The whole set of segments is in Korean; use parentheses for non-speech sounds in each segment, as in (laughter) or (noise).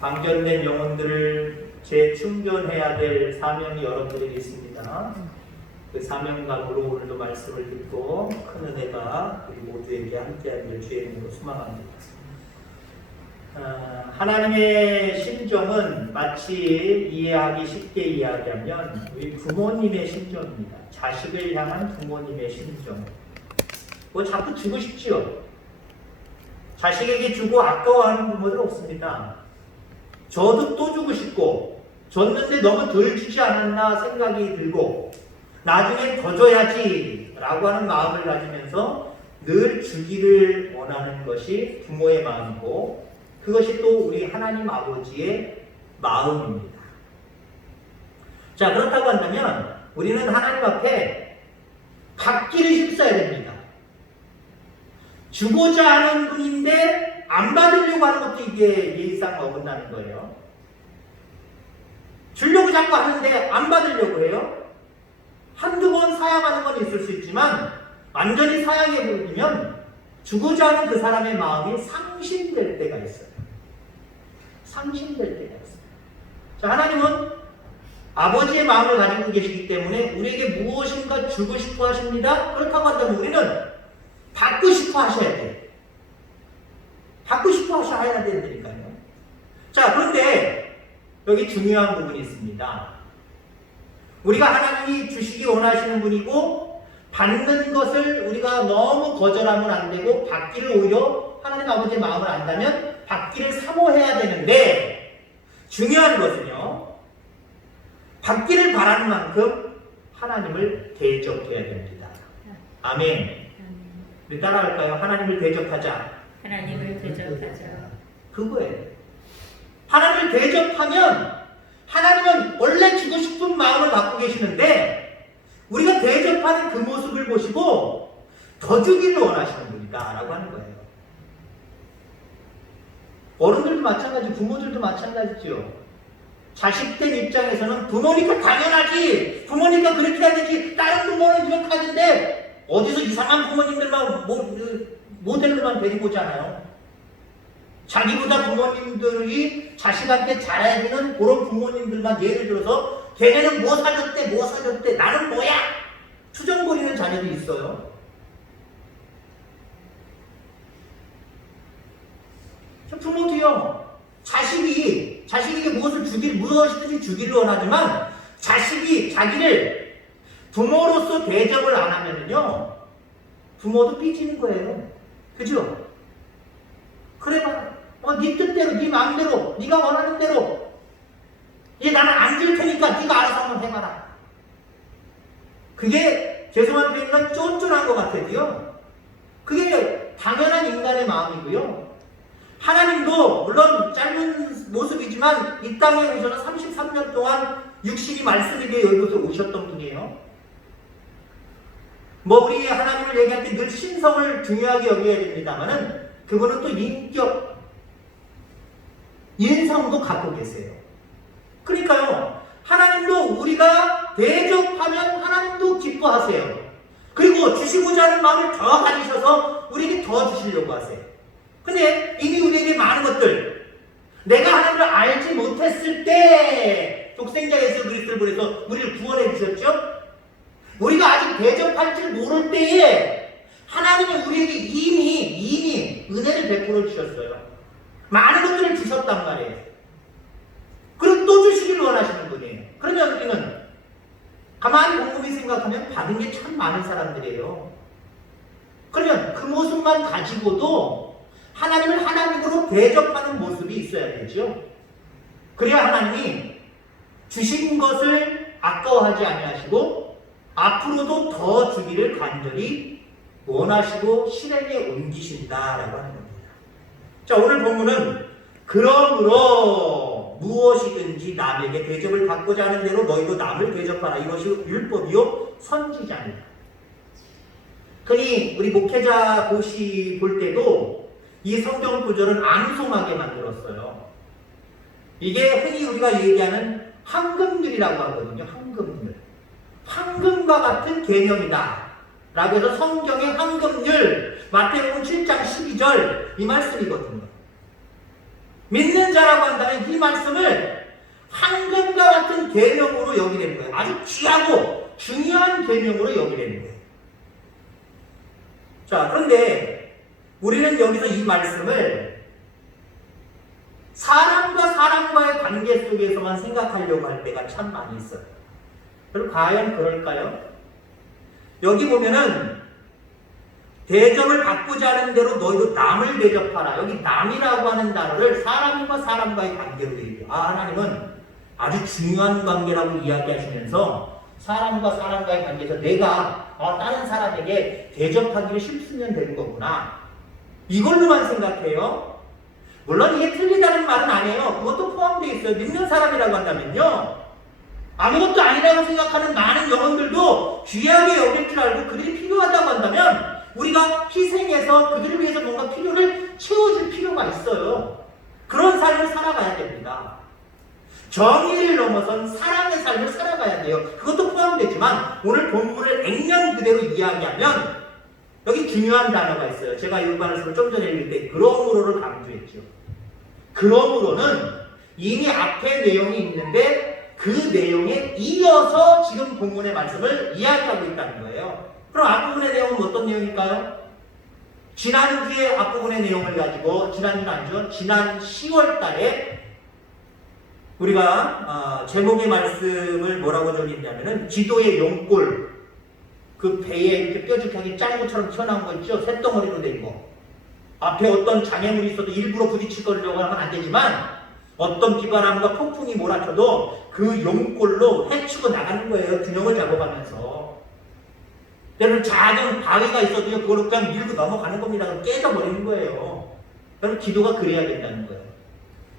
방전된 영혼들을 재충전해야 될 사명이 여러분들에게 있습니다. 그 사명감으로 오늘도 말씀을 듣고 큰 은혜가 우리 모두에게 함께하기를 주의 이름으로 소망합니다. 아, 하나님의 심정은 마치 이해하기 쉽게 이야기하면 우리 부모님의 심정입니다. 자식을 향한 부모님의 심정. 뭐 자꾸 주고 싶지요. 자식에게 주고 아까워하는 부모들 없습니다. 저도 또 주고 싶고 줬는데 너무 덜 주지 않았나 생각이 들고 나중에 더 줘야지 라고 하는 마음을 가지면서 늘 주기를 원하는 것이 부모의 마음이고 그것이 또 우리 하나님 아버지의 마음입니다. 자 그렇다고 한다면 우리는 하나님 앞에 받기를 힘써야 됩니다. 주고자 하는 분인데 안 받으려고 하는 것도 이게 예의상 어긋나는 거예요. 주려고 자꾸 하는데 안 받으려고 해요. 한두 번 사양하는 건 있을 수 있지만 완전히 사양해 버리면 주고자 하는 그 사람의 마음이 상심될 때가 있어요. 상심될 때가 있어요. 자, 하나님은 아버지의 마음을 가지고 계시기 때문에 우리에게 무엇인가 주고 싶어 하십니다. 그렇다고 한다면 우리는 받고 싶어 하셔야 돼요. 받고 싶어 하셔야 된다니까요. 자, 그런데 여기 중요한 부분이 있습니다. 우리가 하나님이 주시기 원하시는 분이고 받는 것을 우리가 너무 거절하면 안 되고 받기를 오히려 하나님 아버지의 마음을 안다면 받기를 사모해야 되는데 중요한 것은요. 받기를 바라는 만큼 하나님을 대접해야 됩니다. 아멘. 우리 따라할까요? 하나님을 대접하자. 하나님을 대접하자. 그거예요. 하나님을 대접하면 하나님은 원래 주고 싶은 마음을 갖고 계시는데 우리가 대접하는 그 모습을 보시고 더 주기를 원하시는 분이다라고 하는 거예요. 어른들도 마찬가지, 부모들도 마찬가지죠. 자식된 입장에서는 부모니까 당연하지. 부모니까 그렇게 해야 되지. 다른 부모는 이렇게 하는데 어디서 이상한 부모님들만 모, 그 모델로만 데리고 오잖아요. 자기보다 부모님들이 자식한테 잘해야 되는 그런 부모님들만 예를 들어서 걔네는 뭐 사줬대 뭐 사줬대 나는 뭐야 투정거리는 자녀도 있어요. 저 부모도요 자식이 자식에게 무엇을 주길 무엇이든지 주기를 원하지만 자식이 자기를 부모로서 대접을 안 하면은요 부모도 삐지는 거예요. 그죠? 그래 봐. 어, 네 뜻대로, 네 마음대로, 네가 원하는 대로. 이제 나는 안 줄 테니까 네가 알아서 한번 해봐라. 그게 죄송한 표현이지만 쫀쫀한 것 같아도요. 그게 당연한 인간의 마음이고요. 하나님도 물론 짧은 모습이지만 이 땅에 오셔서 33년 동안 육신이 되어 여기서 오셨던 분이에요. 뭐 우리 하나님을 얘기할 때 늘 신성을 중요하게 여겨야 됩니다만은 그분은 또 인격, 인성도 갖고 계세요. 그러니까요, 하나님도 우리가 대접하면 하나님도 기뻐하세요. 그리고 주시고자 하는 마음을 더 가지셔서 우리에게 더 주시려고 하세요. 근데 이미 우리에게 많은 것들, 내가 하나님을 알지 못했을 때 독생자 예수 그리스도를 보내서 우리를 구원해 주셨죠? 우리가 아직 대접할 줄 모를 때에 하나님은 우리에게 이미 이미 은혜를 베풀어 주셨어요. 많은 것들을 주셨단 말이에요. 그리고 또 주시기를 원하시는 분이에요. 그러면 우리는 가만히 곰곰이 생각하면 받은 게 참 많은 사람들이에요. 그러면 그 모습만 가지고도 하나님을 하나님으로 대접하는 모습이 있어야 되죠. 그래야 하나님이 주신 것을 아까워하지 아니하시고 앞으로도 더 주기를 간절히 원하시고 실행에 옮기신다라고 하는 겁니다. 자, 오늘 본문은 그러므로 무엇이든지 남에게 대접을 받고자 하는 대로 너희도 남을 대접하라. 이것이 율법이요 선지자니라. 흔히 우리 목회자 고시 볼 때도 이 성경 구절은 앙송하게 만들었어요. 이게 흔히 우리가 얘기하는 황금률이라고 하거든요. 황금률. 황금과 같은 개념이다. 라고 해서 성경의 황금률, 마태복음 7장 12절 이 말씀이거든요. 믿는 자라고 한다면 이 말씀을 황금과 같은 계명으로 여기는 거예요. 아주 귀하고 중요한 계명으로 여기는 거예요. 자, 그런데 우리는 여기서 이 말씀을 사람과 사람과의 관계 속에서만 생각하려고 할 때가 참 많이 있어요. 그럼 과연 그럴까요? 여기 보면은 대접을 받고자 하는 대로 너희도 남을 대접하라. 여기 남이라고 하는 단어를 사람과 사람과의 관계로 얘기해요. 아, 하나님은 아주 중요한 관계라고 이야기하시면서 사람과 사람과의 관계에서 내가 아, 다른 사람에게 대접하기를 쉽으면 되는 거구나. 이걸로만 생각해요. 물론 이게 틀리다는 말은 아니에요. 그것도 포함되어 있어요. 믿는 사람이라고 한다면요. 아무것도 아니라고 생각하는 많은 영혼들도 귀하게 여길 줄 알고 그들이 필요하다고 한다면 우리가 희생해서 그들을 위해서 뭔가 필요를 채워줄 필요가 있어요. 그런 삶을 살아가야 됩니다. 정의를 넘어선 사랑의 삶을 살아가야 돼요. 그것도 포함되지만 오늘 본문을 액면 그대로 이야기하면 여기 중요한 단어가 있어요. 제가 이 말씀을 좀 전에 읽을 때 그러므로를 강조했죠. 그러므로는 이미 앞에 내용이 있는데 그 내용에 이어서 지금 본문의 말씀을 이야기하고 있다는 거예요. 그럼 앞부분의 내용은 어떤 내용일까요? 지난주에 앞부분의 내용을 가지고 지난주는 아니죠. 지난 10월 달에 우리가 어, 제목의 말씀을 뭐라고 적었냐면은 기도의 용골 그 배에 이렇게 뾰족하게 짠 것처럼 튀어나온 거 있죠? 쇳덩어리로 된 거. 앞에 어떤 장애물이 있어도 일부러 부딪힐 거려고 하면 안 되지만 어떤 비바람과 폭풍이 몰아쳐도 그 용골로 해치고 나가는 거예요. 균형을 잡아가면서. 여러분 작은 바위가 있어도 그걸로 그냥 밀고 넘어가는 겁니다. 그럼 깨져버리는 거예요. 여러분 기도가 그래야 된다는 거예요.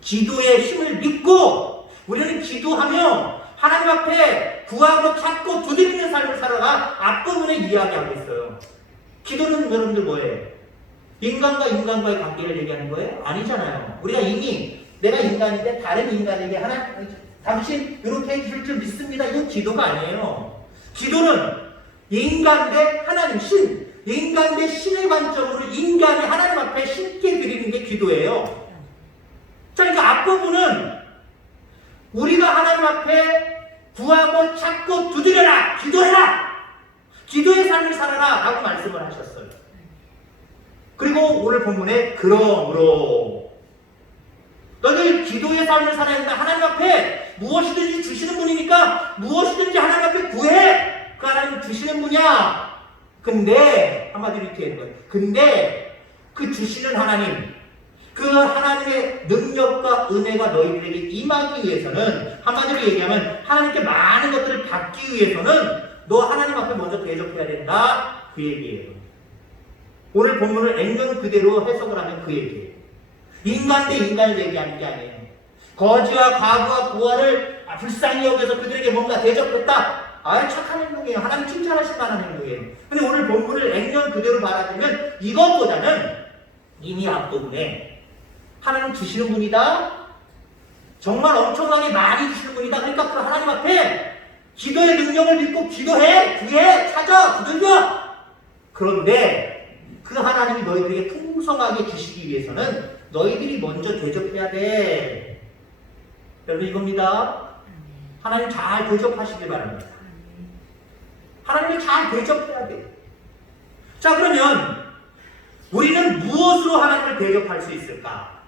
기도의 힘을 믿고 우리는 기도하며 하나님 앞에 구하고 찾고 두드리는 삶을 살아가 앞부분에 이야기하고 있어요. 기도는 여러분들 뭐예요? 인간과 인간과의 관계를 얘기하는 거예요? 아니잖아요. 우리가 이미 내가 인간인데 다른 인간에게 하나 당신 이렇게 해줄 줄 믿습니다. 이건 기도가 아니에요. 기도는 인간 대 하나님 신, 인간 대 신의 관점으로 인간이 하나님 앞에 신께 드리는 게 기도예요. 자, 그러니까 앞부분은 우리가 하나님 앞에 구하고 찾고 두드려라, 기도해라, 기도의 삶을 살아라 라고 말씀을 하셨어요. 그리고 오늘 본문에 그러므로 너희들 기도의 삶을 살아야 된다. 하나님 앞에 무엇이든지 주시는 분이니까 무엇이든지 하나님 앞에 구해. 그 하나님 주시는 분이야. 근데 한마디로 이렇게 하는 거예요. 근데 그 주시는 하나님 그 하나님의 능력과 은혜가 너희들에게 임하기 위해서는 한마디로 얘기하면 하나님께 많은 것들을 받기 위해서는 너 하나님 앞에 먼저 대접해야 된다. 그 얘기예요. 오늘 본문을 액면 그대로 해석을 하면 그 얘기예요. 인간 대 인간을 얘기하는 게 아니에요. 거지와 과부와 부하를 불쌍히 여겨서 그들에게 뭔가 대접했다. 아 착한 행동이에요. 하나님 칭찬하실 만한 행동이에요. 근데 오늘 본문을 액면 그대로 받아들면 이것보다는 이미 앞부분에 하나님 주시는 분이다. 정말 엄청나게 많이 주시는 분이다. 그러니까 그 하나님 앞에 기도의 능력을 믿고 기도해, 구해, 찾아, 두들겨. 그런데 그 하나님이 너희들에게 풍성하게 주시기 위해서는 너희들이 먼저 대접해야 돼. 여러분 이겁니다. 하나님 잘 대접하시길 바랍니다. 하나님을 잘 대접해야 돼. 자 그러면 우리는 무엇으로 하나님을 대접할 수 있을까?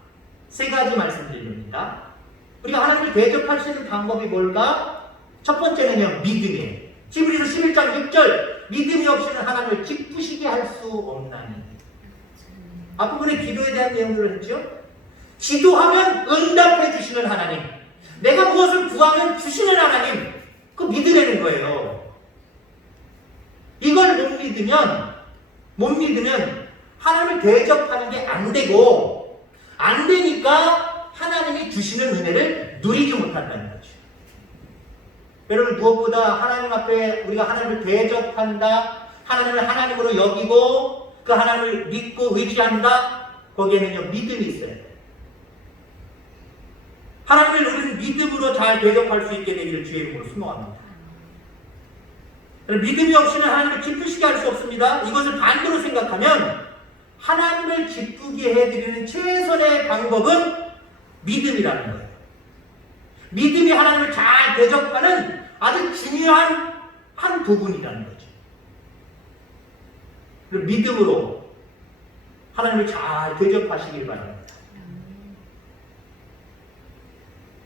세 가지 말씀드립니다. 우리가 하나님을 대접할 수 있는 방법이 뭘까? 첫 번째는요 믿음이에요. 히브리서 11장 6절 믿음이 없이는 하나님을 기쁘시게 할 수 없나니. 앞부분에 기도에 대한 내용들을 했죠. 기도하면 응답해 주시는 하나님. 내가 무엇을 구하면 주시는 하나님. 그 믿으라는 거예요. 이걸 못 믿으면 못 믿으면 하나님을 대접하는 게 안 되고 안 되니까 하나님이 주시는 은혜를 누리지 못한다는 거죠. 여러분 무엇보다 하나님 앞에 우리가 하나님을 대접한다, 하나님을 하나님으로 여기고 그 하나님을 믿고 의지한다. 거기에는요 믿음이 있어야 돼요. 하나님을 우리는 믿음으로 잘 대접할 수 있게 되기를 주의 이름으로 수고합니다. 믿음이 없이는 하나님을 기쁘시게 할 수 없습니다. 이것을 반대로 생각하면 하나님을 기쁘게 해드리는 최선의 방법은 믿음이라는 거예요. 믿음이 하나님을 잘 대접하는 아주 중요한 한 부분이라는. 그리고 믿음으로 하나님을 잘 대접하시길 바랍니다.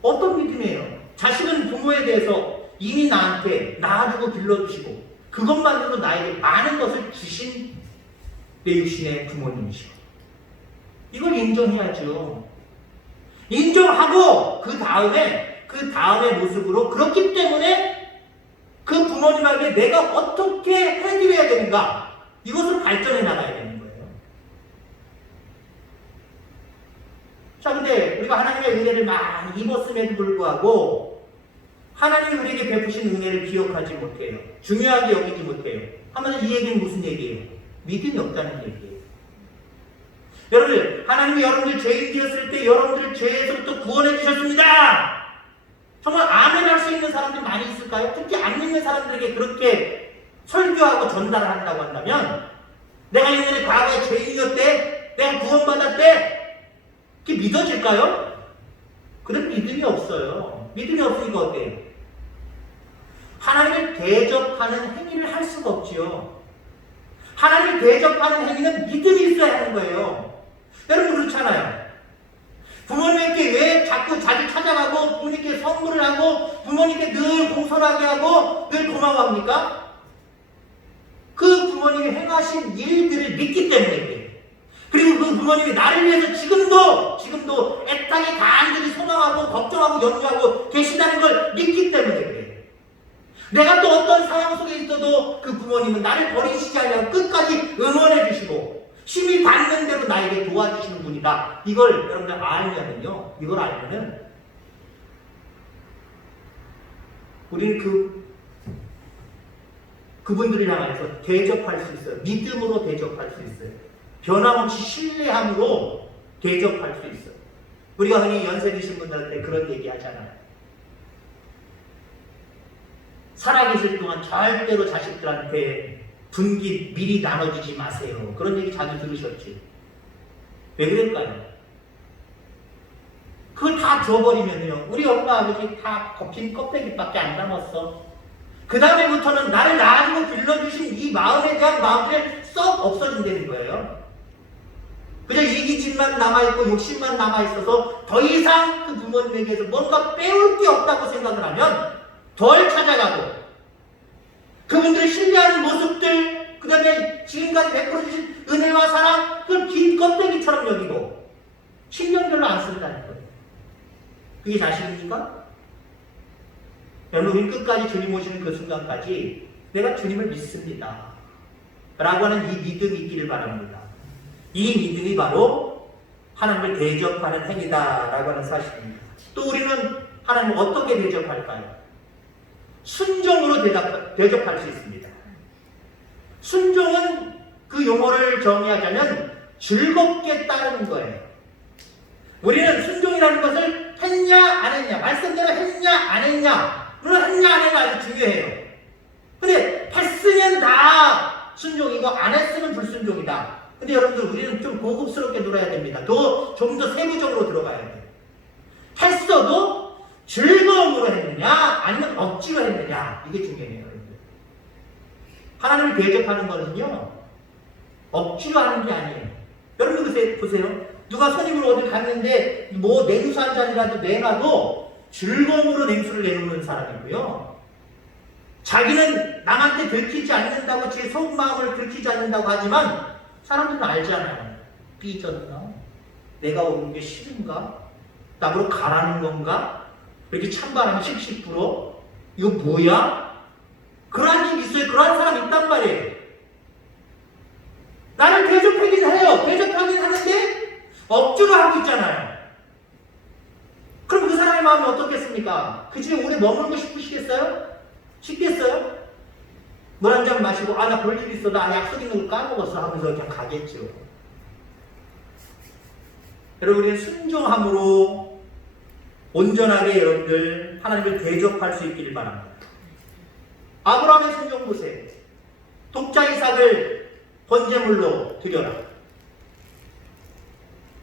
어떤 믿음이에요? 자식은 부모에 대해서 이미 나한테 낳아주고 길러주시고 그것만으로도 나에게 많은 것을 주신 내 육신의 부모님이시고 이걸 인정해야죠. 인정하고 그 다음에 그 다음의 모습으로 그렇기 때문에 그 부모님에게 내가 어떻게 해드려야 되는가 이것을 발전해 나가야 되는 거예요. 자, 근데 우리가 하나님의 은혜를 많이 입었음에도 불구하고 하나님이 우리에게 베푸신 은혜를 기억하지 못해요. 중요하게 여기지 못해요. 하면 이 얘기는 무슨 얘기예요? 믿음이 없다는 얘기예요. 여러분, 하나님이 여러분들 죄인 되었을 때 여러분들을 죄에서부터 구원해 주셨습니다. 정말 아멘 할 수 있는 사람들 많이 있을까요? 특히 안 믿는 사람들에게 그렇게 설교하고 전달을 한다고 한다면 내가 옛날에 과거에 죄인이었대? 내가 구원받았대? 그게 믿어질까요? 그런 믿음이 없어요. 믿음이 없으니까 어때요? 하나님을 대접하는 행위를 할 수가 없지요. 하나님을 대접하는 행위는 믿음이 있어야 하는 거예요. 여러분 그렇잖아요. 부모님께 왜 자꾸 자주 찾아가고 부모님께 선물을 하고 부모님께 늘 공손하게 하고 늘 고마워합니까? 그 부모님이 행하신 일들을 믿기 그래요. 그리고 그 부모님이 나를 위해서 지금도 지금도 애타게 간절히 소망하고 걱정하고 염려하고 계시다는 걸 믿기 그래요. 내가 또 어떤 상황 속에 있어도 그 부모님은 나를 버리시지 않냐고 끝까지 응원해 주시고 힘이 닿는 대로 나에게 도와주시는 분이다. 이걸 여러분들 알면은요. 이걸 알면은 우리는 그 그분들을 향해서 대접할 수 있어요. 믿음으로 대접할 수 있어요. 변함없이 신뢰함으로 대접할 수 있어요. 우리가 흔히 연세 드신 분들한테 그런 얘기 하잖아요. 살아계실 동안 절대로 자식들한테 분기 미리 나눠주지 마세요. 그런 얘기 자주 들으셨지. 왜 그럴까요? 그걸 다 줘버리면요. 우리 엄마 아버지 다 겉힌 껍데기밖에 안 남았어. 그 다음에부터는 나를 낳아주고 길러주신 이 마음에 대한 마음들이 썩 없어진다는 거예요. 그냥 이기심만 남아있고 욕심만 남아있어서 더 이상 그 부모님에게서 뭔가 빼올 게 없다고 생각을 하면 덜 찾아가고 그분들의 신뢰하는 모습들 그 다음에 지금까지 베풀어 주신 은혜와 사랑 그걸 긴 껍데기처럼 여기고 신경 별로 안 쓴다는 거예요. 그게 자신입니까? 여러분 끝까지 주님 오시는 그 순간까지 내가 주님을 믿습니다. 라고 하는 이 믿음이 있기를 바랍니다. 이 믿음이 바로 하나님을 대접하는 행위다 라고 하는 사실입니다. 또 우리는 하나님을 어떻게 대접할까요? 순종으로 대답, 대접할 수 있습니다. 순종은 그 용어를 정의하자면 즐겁게 따르는 거예요. 우리는 순종이라는 것을 했냐 안 했냐 말씀대로 했냐 안 했냐 물론 했냐 안 했냐 아주 중요해요. 근데 했으면 다 순종이고 안 했으면 불순종이다. 근데 여러분들 우리는 좀 고급스럽게 놀아야 됩니다. 더 좀 더 세부적으로 들어가야 돼요. 했어도 즐거움으로 했느냐 아니면 억지로 했느냐 이게 중요해요. 여러분들. 하나님을 대접하는 거는요 억지로 하는 게 아니에요. 여러분 보세요. 누가 손님을 어디 갔는데 뭐 냉수 한 잔이라도 내놔도 즐거움으로 냉수를 내놓는 사람이고요. 자기는 남한테 들키지 않는다고 제 속마음을 들키지 않는다고 하지만 사람들은 알잖아요. 삐졌나? 내가 오는 게 싫은가? 나보러 가라는 건가? 이렇게 씩씩 불어? 이거 뭐야? 그러한 일 있어요. 그러한 사람 있단 말이에요. 나를 대접하긴 해요. 대접하긴 하는데 억지로 하고 있잖아요. 사람의 마음이 어떻겠습니까? 그 집에 오래 머물고 싶으시겠어요? 싶겠어요? 물 한 잔 마시고 아 나 볼 일 있어 나 약속 있는 거 까먹었어 하면서 그냥 가겠죠. 여러분 우리는 순종함으로 온전하게 여러분들 하나님을 대접할 수 있기를 바랍니다. 아브라함의 순종 보세요. 독자 이삭을 번제물로 드려라.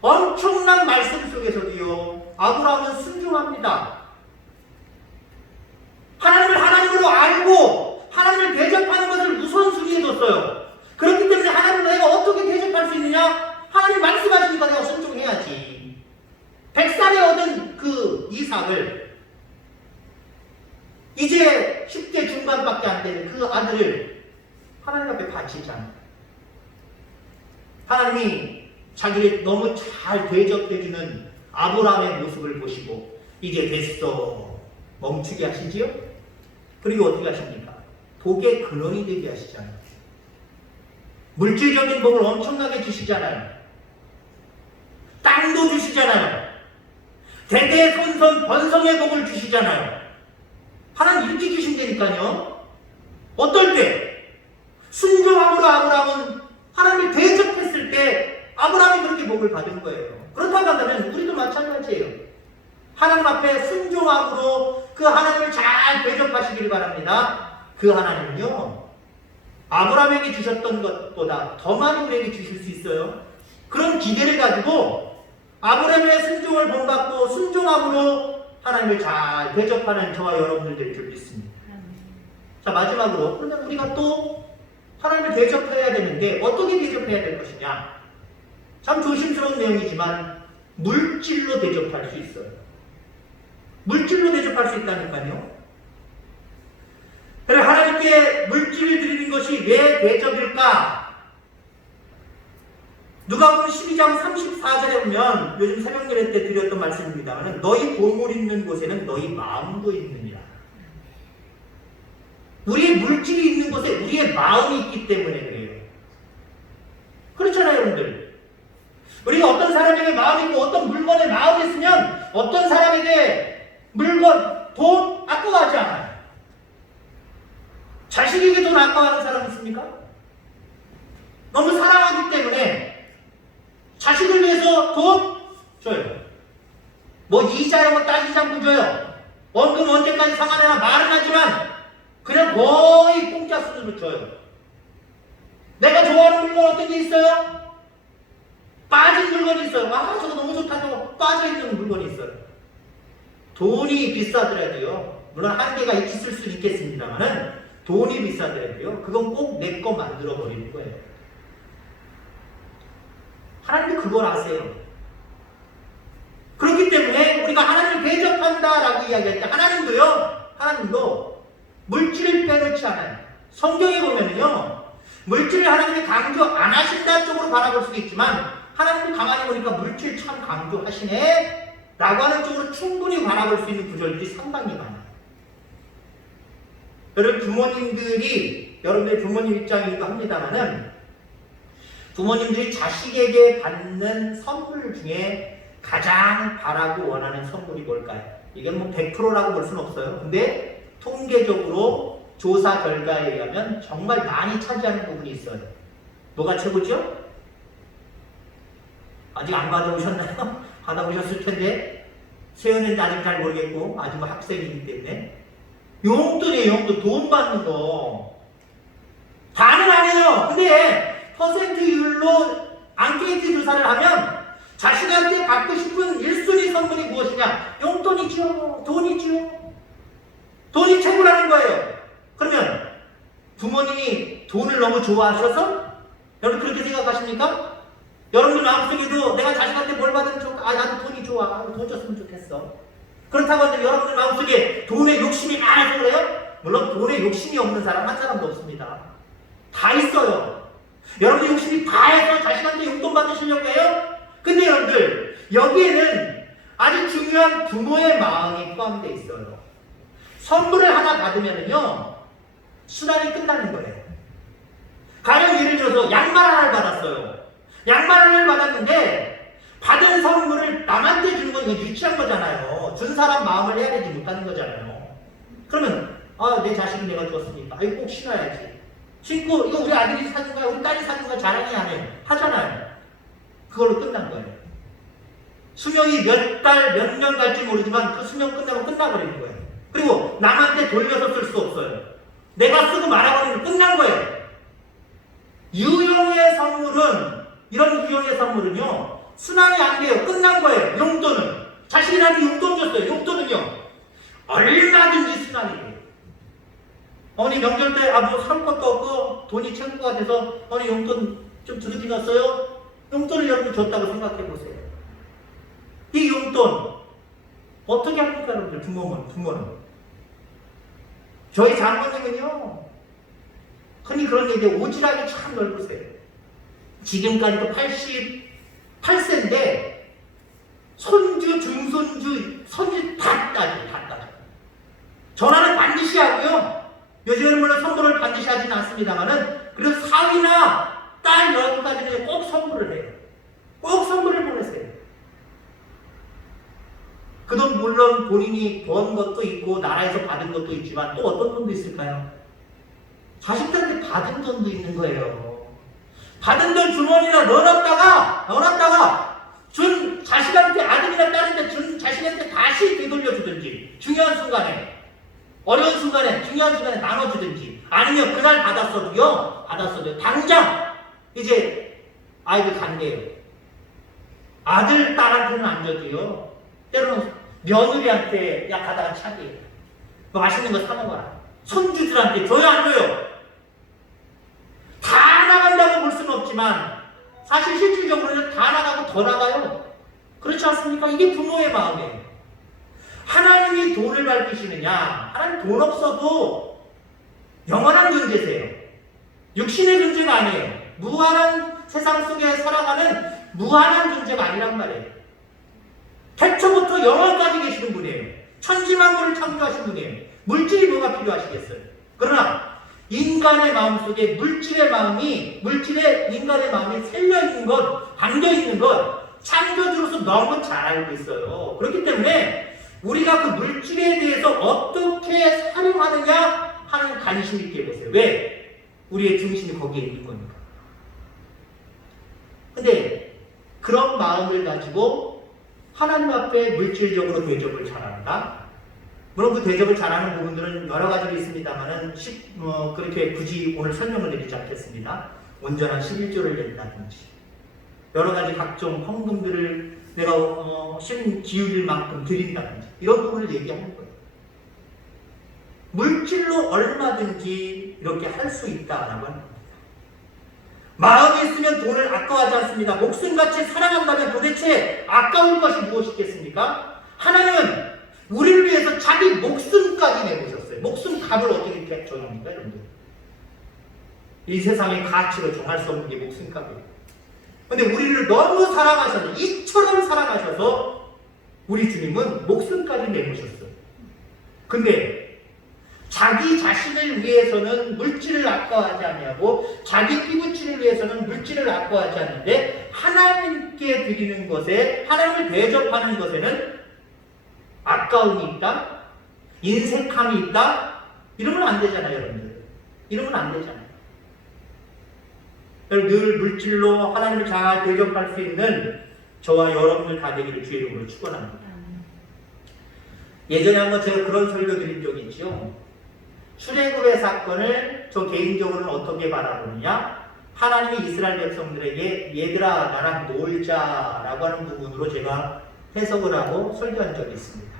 엄청난 말씀 속에서도요, 아브라함은 순종합니다. 하나님을 하나님으로 알고 하나님을 대접하는 것을 우선순위에 뒀어요. 그렇기 때문에 하나님을 내가 어떻게 대접할 수 있느냐? 하나님 말씀하시니까 내가 순종해야지. 백살에 얻은 그 이삭을 이제 10대 중반밖에 안 되는 그 아들을 하나님 앞에 바치잖아요. 하나님이 자기를 너무 잘 대접해주는 아브라함의 모습을 보시고 이제 됐어 멈추게 하시지요? 그리고 어떻게 하십니까? 복의 근원이 되게 하시잖아요. 물질적인 복을 엄청나게 주시잖아요. 땅도 주시잖아요. 대대손손 번성의 복을 주시잖아요. 하나님 이렇게 주신다니까요. 어떨 때? 순종함으로 아브라함은 하나님을 대접했을 때 아브라함이 그렇게 복을 받은 거예요. 그렇다고 한다면 우리도 마찬가지예요. 하나님 앞에 순종함으로 그 하나님을 잘 대접하시길 바랍니다. 그 하나님은요, 아브라함에게 주셨던 것보다 더 많이 우리에게 주실 수 있어요. 그런 기대를 가지고 아브라함의 순종을 본받고 순종함으로 하나님을 잘 대접하는 저와 여러분들 될 줄 믿습니다. 자, 마지막으로, 그러면 우리가 또 하나님을 대접해야 되는데 어떻게 대접해야 될 것이냐? 참 조심스러운 내용이지만 물질로 대접할 수 있어요. 물질로 대접할 수 있다니까요. 그래 하나님께 물질을 드리는 것이 왜 대접일까? 누가 보면 12장 34절에 보면 요즘 새벽 예배 때 드렸던 말씀입니다만 너희 보물 있는 곳에는 너희 마음도 있느니라. 우리의 물질이 있는 곳에 우리의 마음이 있기 때문에 그래요. 그렇잖아요, 여러분들. 우리가 어떤 사람에게 마음이 있고 어떤 물건에 마음이 있으면 어떤 사람에게 물건, 돈 아까워하지 않아요. 자식에게 돈 아까워하는 사람 있습니까? 너무 사랑하기 때문에 자식을 위해서 돈 줘요. 뭐 이자 이런 거 따지지 않고 줘요. 원금 언제까지 상환해라 말은 하지만 그냥 거의 공짜 수준으로 줘요. 내가 좋아하는 물건 어떤 게 있어요? 빠진 물건이 있어요. 아, 저거 너무 좋다고 빠져있는 물건이 있어요. 돈이 비싸더라도요. 물론 한계가 있을 수 있겠습니다만은 돈이 비싸더라도요. 그건 꼭 내 거 만들어 버리는 거예요. 하나님도 그걸 아세요. 그렇기 때문에 우리가 하나님을 대접한다라고 이야기할 때 하나님도요. 하나님도 물질을 빼놓지 않아요. 성경에 보면은요. 물질을 하나님이 강조 안 하신다는 쪽으로 바라볼 수도 있지만 하나님도 가만히 보니까 물질 참 강조하시네 라고 하는 쪽으로 충분히 바라볼 수 있는 구절들이 상당히 많아요. 여러분 부모님들이 여러분들 부모님 입장이기도 합니다만은 부모님들이 자식에게 받는 선물 중에 가장 바라고 원하는 선물이 뭘까요? 이게 뭐 100%라고 볼 수는 없어요. 근데 통계적으로 조사 결과에 의하면 정말 많이 차지하는 부분이 있어요. 뭐가 최고죠? 아직 안 받아보셨나요? (laughs) 받아보셨을 텐데 세연은 아직 잘 모르겠고 아직 뭐 학생이기 때문에. 용돈이에요 용돈. 돈 받는 거. 다는 아니에요. 근데 퍼센트율로 앙케이트 조사를 하면 자식한테 받고 싶은 1순위 선물이 무엇이냐? 용돈이죠. 돈이죠. 돈이 최고라는 거예요. 그러면 부모님이 돈을 너무 좋아하셔서 여러분 그렇게 생각하십니까? 여러분들 마음속에도 내가 자식한테 뭘 받으면 좋을까? 아, 나도 돈이 좋아. 돈 줬으면 좋겠어. 그렇다고 하는데 여러분들 마음속에 돈에 욕심이 많아서 그래요? 물론 돈에 욕심이 없는 사람 한 사람도 없습니다. 다 있어요. 여러분들 욕심이 다 해서 자식한테 용돈 받으시려고 해요? 근데 여러분들, 여기에는 아주 중요한 부모의 마음이 포함되어 있어요. 선물을 하나 받으면요, 수단이 끝나는 거예요. 가령 예를 들어서 양말 하나를 받았어요. 양말을 받았는데 받은 선물을 남한테 주는 건 이거 유치한 거잖아요. 준 사람 마음을 헤아리지 못하는 거잖아요. 그러면 아, 내 자식은 내가 주었으니까 아, 이거 꼭 신어야지. 신고 이거 우리 아들이 사준 거야, 우리 딸이 사준 거야 자랑이 안 해. 하잖아요. 그걸로 끝난 거예요. 수명이 몇 달, 몇 년 갈지 모르지만 그 수명 끝나고 끝나버리는 거예요. 그리고 남한테 돌려서 쓸 수 없어요. 내가 쓰고 말아버리면 끝난 거예요. 유형의 선물은 이런 유형의 선물은요 순환이 안 돼요 끝난 거예요 용돈은 자신한테 용돈 줬어요. 용돈은요. 얼마든지 순환이에요. 어머니 명절 때 아뭐 살 것도 없고 돈이 창구가 돼서 어머니 용돈 좀 두둑이 났어요. 용돈을 여러분 줬다고 생각해 보세요. 이 용돈 어떻게 합니까 여러분들 부모는 부모는 저희 장모님은요 흔히 그런 얘기 오지랖이 참 넓으세요. 지금까지도 88세인데 손주, 중손주, 손주 다 따져, 다 따져. 전화는 반드시 하고요. 요즘에는 물론 선물을 반드시 하지는 않습니다만은 그래도 사위나 딸 여기까지는 꼭 선물을 해요. 꼭 선물을 보내세요. 그 돈 물론 본인이 번 것도 있고 나라에서 받은 것도 있지만 또 어떤 돈도 있을까요? 자식들한테 받은 돈도 있는 거예요. 받은 돈 주머니에 넣어놨다가 넣어놨다가 준 자식한테 아들이나 딸한테 준 자식한테 다시 되돌려 주든지 중요한 순간에 어려운 순간에 중요한 순간에 나눠주든지 아니면 그날 받았어도요 받았어도 당장 이제 아이들 간대요. 아들 딸한테는 안 줘도요. 때로는 며느리한테 야 가다가 차게. 뭐 맛있는 거 사 먹어라. 손주들한테 줘요 안 줘요 다 나간다고 볼 수는 없지만 사실 실질적으로는 다 나가고 더 나가요. 그렇지 않습니까? 이게 부모의 마음이에요. 하나님이 돈을 밝히시느냐? 하나님 돈 없어도 영원한 존재세요. 육신의 존재가 아니에요. 무한한 세상 속에 살아가는 무한한 존재가 아니란 말이에요. 태초부터 영원까지 계시는 분이에요. 천지만물을 창조하신 분이에요. 물질이 뭐가 필요하시겠어요? 그러나 인간의 마음 속에 물질의 마음이 물질의 인간의 마음이 셀려 있는 것, 담겨 있는 것 창조주로서 너무 잘 알고 있어요. 그렇기 때문에 우리가 그 물질에 대해서 어떻게 활용하느냐 하는 관심 있게 보세요. 왜? 우리의 중심이 거기에 있는 거니까. 근데 그런 마음을 가지고 하나님 앞에 물질적으로 대접을 잘한다. 물론 그 대접을 잘하는 부분들은 여러 가지가 있습니다만은 십- 어, 그렇게 굳이 오늘 설명을 드리지 않겠습니다. 온전한 11조를 낸다든지 여러 가지 각종 헌금들을 내가 어, 심 기울일 만큼 드린다든지 이런 부분을 얘기하는 거예요. 물질로 얼마든지 이렇게 할 수 있다라고 겁니다. 마음이 있으면 돈을 아까워하지 않습니다. 목숨같이 사랑한다면 도대체 아까울 것이 무엇이겠습니까? 하나님은 우리를 위해서 자기 목숨까지 내보셨어요. 목숨 값을 어떻게 정합니까, 여러분들? 이 세상의 가치로 정할 수 없는 게 목숨 값이에요. 근데 우리를 너무 사랑하셔서, 이처럼 사랑하셔서 우리 주님은 목숨까지 내보셨어요. 근데 자기 자신을 위해서는 물질을 아까워하지 아니하고 자기 피부치를 위해서는 물질을 아까워하지 않는데 하나님께 드리는 것에 하나님을 대접하는 것에는 아까움이 있다, 인색함이 있다, 이러면 안 되잖아요, 여러분들. 이러면 안 되잖아요. 늘 물질로 하나님을 잘 대접할 수 있는 저와 여러분들 다 되기를 주의 이름으로 축원합니다. 예전에 한번 제가 그런 설교 드린 적이 있죠. 출애굽의 사건을 저 개인적으로는 어떻게 바라보느냐? 하나님이 이스라엘 백성들에게 얘들아 나랑 놀자라고 하는 부분으로 제가 해석을 하고 설교한 적이 있습니다.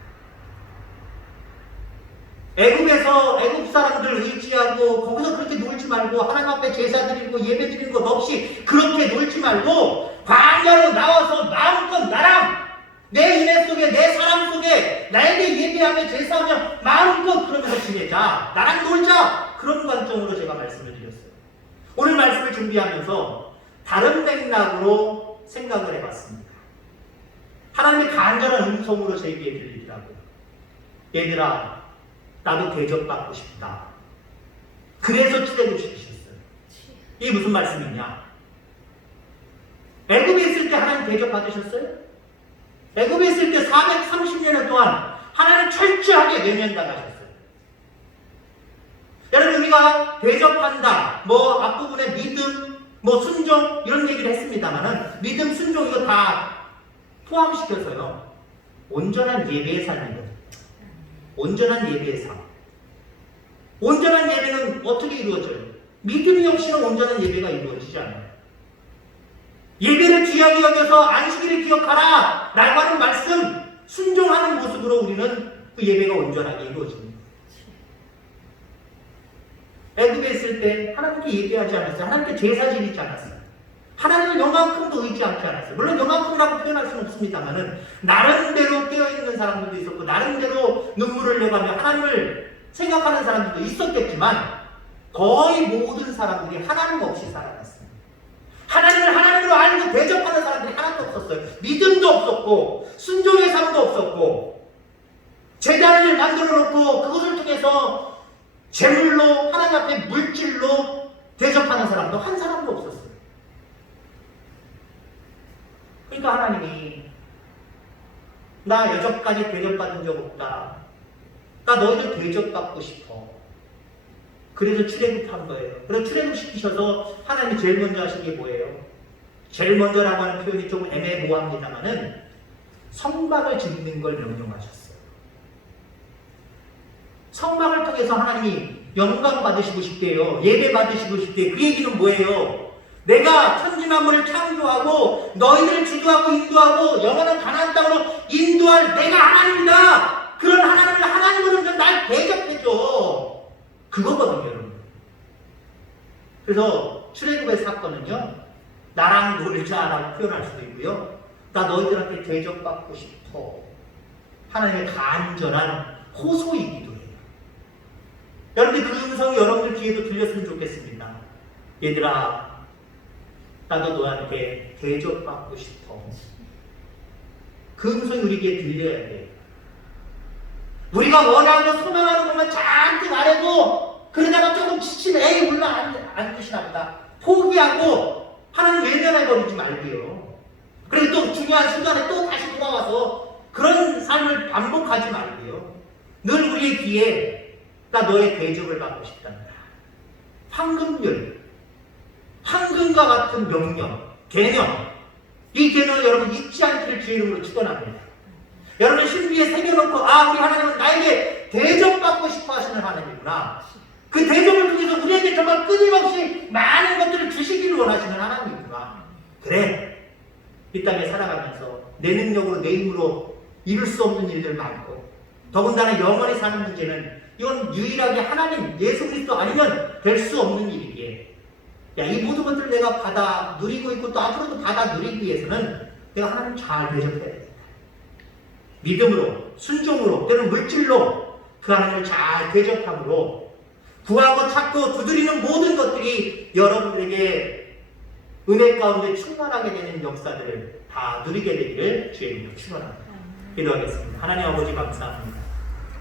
애굽에서 애굽 사람들 의지하고 거기서 그렇게 놀지 말고 하나님 앞에 제사 드리고 예배 드리는 것 없이 그렇게 놀지 말고 광야로 나와서 마음껏 나랑 내 인애 속에 내 사랑 속에 나에게 예배하며 제사하며 마음껏 그러면서 지내자 나랑 놀자 그런 관점으로 제가 말씀을 드렸어요. 오늘 말씀을 준비하면서 다른 맥락으로 생각을 해봤습니다. 하나님의 간절한 음성으로 제게 들리더라고요. 얘들아, 나도 대접받고 싶다. 그래서 출애굽 시키셨어요. 이게 무슨 말씀이냐? 애굽에 있을 때 하나님 대접 받으셨어요? 애굽에 있을 때 430년 동안 하나님 철저하게 외면당하셨어요. 여러분 우리가 대접한다, 뭐 앞부분에 믿음, 뭐 순종 이런 얘기를 했습니다만은 믿음, 순종 이거 다 포함시켜서요 온전한 예배의 삶이거든요. 온전한 예배의 삶. 온전한 예배는 어떻게 이루어져요? 믿음이 없이는 온전한 예배가 이루어지지 않아요. 예배를 귀하게 여겨서 안식일을 기억하라 라고 하는 말씀 순종하는 모습으로 우리는 그 예배가 온전하게 이루어집니다. 애굽에 있을 때 하나님께 예배하지 않았어요. 하나님께 제사 지리지 않았어요. 하나님을 요만큼도 의지하지 않았어요. 물론 요만큼이라고 표현할 수는 없습니다만은 나름대로 깨어있는 사람들도 있었고 나름대로 눈물을 흘려가며 하나님을 생각하는 사람들도 있었겠지만 거의 모든 사람들이 하나님 없이 살아갔어요. 하나님을 하나님으로 알고 대접하는 사람들이 하나도 없었어요. 믿음도 없었고 순종의 삶도 없었고 재단을 만들어 놓고 그것을 통해서 재물로 하나님 앞에 물질로 대접하는 사람도 한 사람도 없었어요. 그러니까 하나님이 나 여전까지 대접받은 적 없다. 나 너희들 대접받고 싶어. 그래서 출애굽한 거예요. 그래서 출애굽 시키셔서 하나님이 제일 먼저 하신 게 뭐예요? 제일 먼저라고 하는 표현이 좀 애매모호합니다만은 성막을 짓는 걸 명령하셨어요. 성막을 통해서 하나님이 영광 받으시고 싶대요. 예배 받으시고 싶대요. 그 얘기는 뭐예요? 내가 천지 만물을 창조하고 너희들을 지도하고 인도하고 영원한 가나안 땅으로 인도할 내가 하나님이다. 그런 하나님을 하나님으로 날 대접해줘. 그거거든요, 여러분. 그래서 출애굽의 사건은요, 나랑 놀자라고 표현할 수도 있고요. 나 너희들한테 대접받고 싶어. 하나님의 간절한 호소이기도 해요. 여러분들 그 음성이 여러분들 귀에도 들렸으면 좋겠습니다. 얘들아, 나도 너한테 대접받고 싶어. 그 음성이 우리 귀에 들려야 돼요. 우리가 원하고 소망하는 것만 잔뜩 말해도 그러다가 조금 지치면 에이 몰라 안, 안 되시나 보다. 포기하고 하나님 외면해 버리지 말고요. 그리고 또 중요한 순간에 또 다시 돌아와서 그런 삶을 반복하지 말고요. 늘 우리의 귀에 나 너의 대접을 받고 싶단다. 황금률 황금과 같은 명령 개념 이 개념을 여러분 잊지 않기를 주의 이름으로 축원합니다 여러분 신비에 새겨놓고 아 우리 하나님은 나에게 대접받고 싶어 하시는 하나님이구나. 그 대접을 통해서 우리에게 정말 끊임없이 많은 것들을 주시기를 원하시는 하나님이구나. 그래 이 땅에 살아가면서 내 능력으로 내 힘으로 이룰 수 없는 일들 많고 더군다나 영원히 사는 문제는 이건 유일하게 하나님 예수 그리스도 아니면 될 수 없는 일이기에 야, 이 모든 것들을 내가 받아 누리고 있고 또 앞으로도 받아 누리기 위해서는 내가 하나님 잘 대접해야 돼. 믿음으로, 순종으로, 때로는 물질로 그 하나님을 잘 대접함으로 구하고 찾고 두드리는 모든 것들이 여러분들에게 은혜 가운데 충만하게 되는 역사들을 다 누리게 되기를 주의 이름으로 축원합니다. 기도하겠습니다. 하나님 아버지 감사합니다.